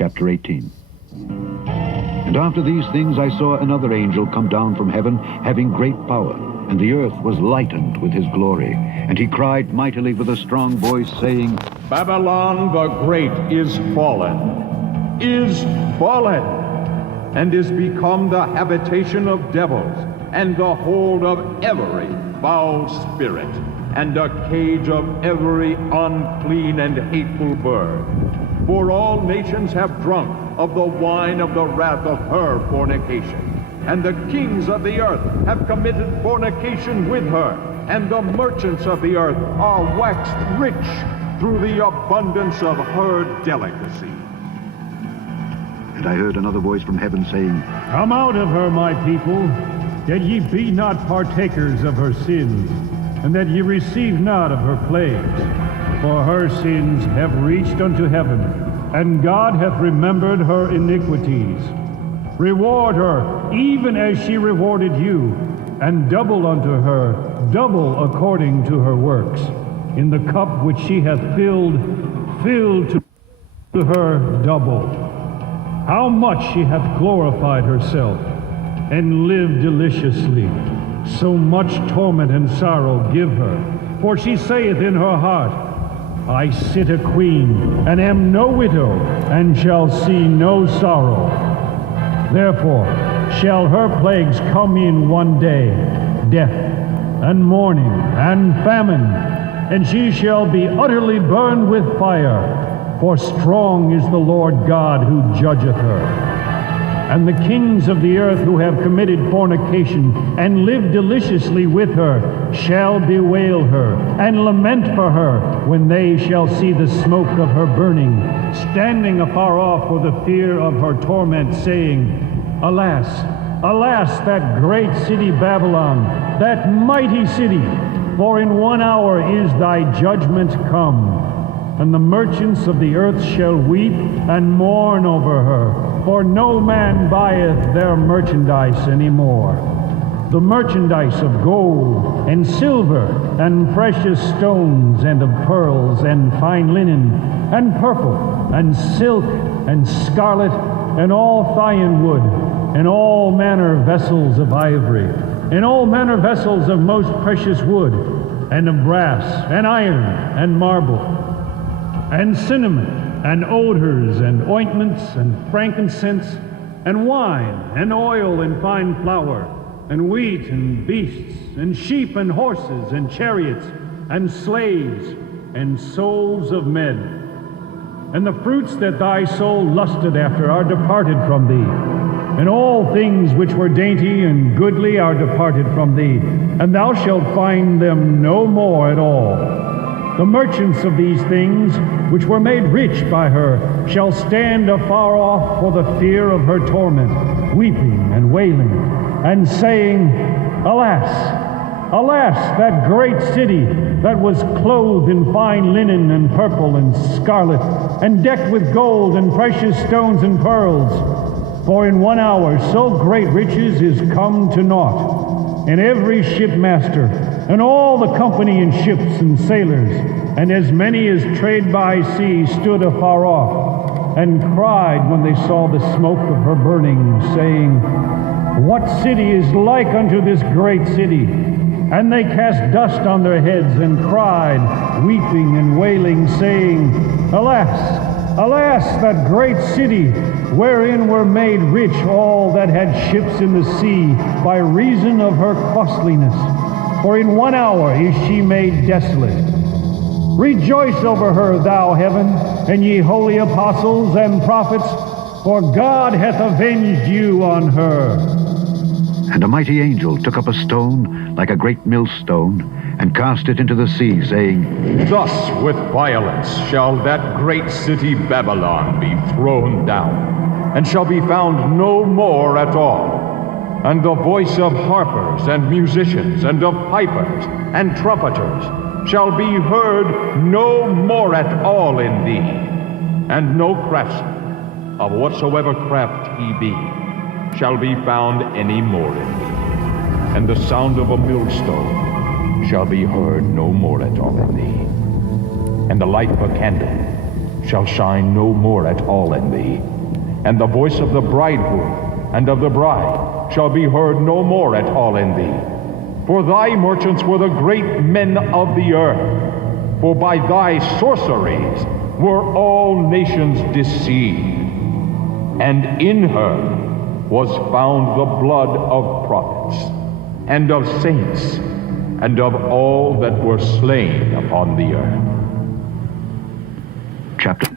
chapter 18. And after these things I saw another angel come down from heaven, having great power, and the earth was lightened with his glory. And he cried mightily with a strong voice, saying, Babylon the Great is fallen, and is become the habitation of devils, and the hold of every foul spirit, and a cage of every unclean and hateful bird. For all nations have drunk of the wine of the wrath of her fornication. And the kings of the earth have committed fornication with her, and the merchants of the earth are waxed rich through the abundance of her delicacy. And I heard another voice from heaven saying, Come out of her, my people, that ye be not partakers of her sins, and that ye receive not of her plagues. For her sins have reached unto heaven, and God hath remembered her iniquities. Reward her, even as she rewarded you, and double unto her, double according to her works. In the cup which she hath filled to her double. How much she hath glorified herself, and lived deliciously. So much torment and sorrow give her. For she saith in her heart, I sit a queen, and am no widow, and shall see no sorrow. Therefore shall her plagues come in one day, death, and mourning, and famine, and she shall be utterly burned with fire, for strong is the Lord God who judgeth her. And the kings of the earth who have committed fornication and lived deliciously with her shall bewail her and lament for her when they shall see the smoke of her burning, standing afar off for the fear of her torment, saying, Alas, alas, that great city Babylon, that mighty city, for in 1 hour is thy judgment come. And the merchants of the earth shall weep and mourn over her, for no man buyeth their merchandise any more. The merchandise of gold and silver and precious stones and of pearls and fine linen and purple and silk and scarlet and all fine wood and all manner vessels of ivory and all manner vessels of most precious wood and of brass and iron and marble and cinnamon, and odors, and ointments, and frankincense, and wine, and oil, and fine flour, and wheat, and beasts, and sheep, and horses, and chariots, and slaves, and souls of men. And the fruits that thy soul lusted after are departed from thee, and all things which were dainty and goodly are departed from thee, and thou shalt find them no more at all. The merchants of these things, which were made rich by her, shall stand afar off for the fear of her torment, weeping and wailing, and saying, Alas, alas, that great city that was clothed in fine linen and purple and scarlet, and decked with gold and precious stones and pearls. For in 1 hour so great riches is come to naught, and every shipmaster, and all the company in ships and sailors, and as many as trade by sea stood afar off, and cried when they saw the smoke of her burning, saying, What city is like unto this great city? And they cast dust on their heads, and cried, weeping and wailing, saying, Alas, alas, that great city, wherein were made rich all that had ships in the sea, by reason of her costliness. For in 1 hour is she made desolate. Rejoice over her, thou heaven, and ye holy apostles and prophets, for God hath avenged you on her. And a mighty angel took up a stone like a great millstone, and cast it into the sea, saying, Thus with violence shall that great city Babylon be thrown down, and shall be found no more at all. And the voice of harpers and musicians and of pipers and trumpeters shall be heard no more at all in thee. And no craftsman, of whatsoever craft he be, shall be found any more in thee. And the sound of a millstone shall be heard no more at all in thee. And the light of a candle shall shine no more at all in thee, and the voice of the bridegroom and of the bride shall be heard no more at all in thee. For thy merchants were the great men of the earth, for by thy sorceries were all nations deceived. And in her was found the blood of prophets, and of saints, and of all that were slain upon the earth. Chapter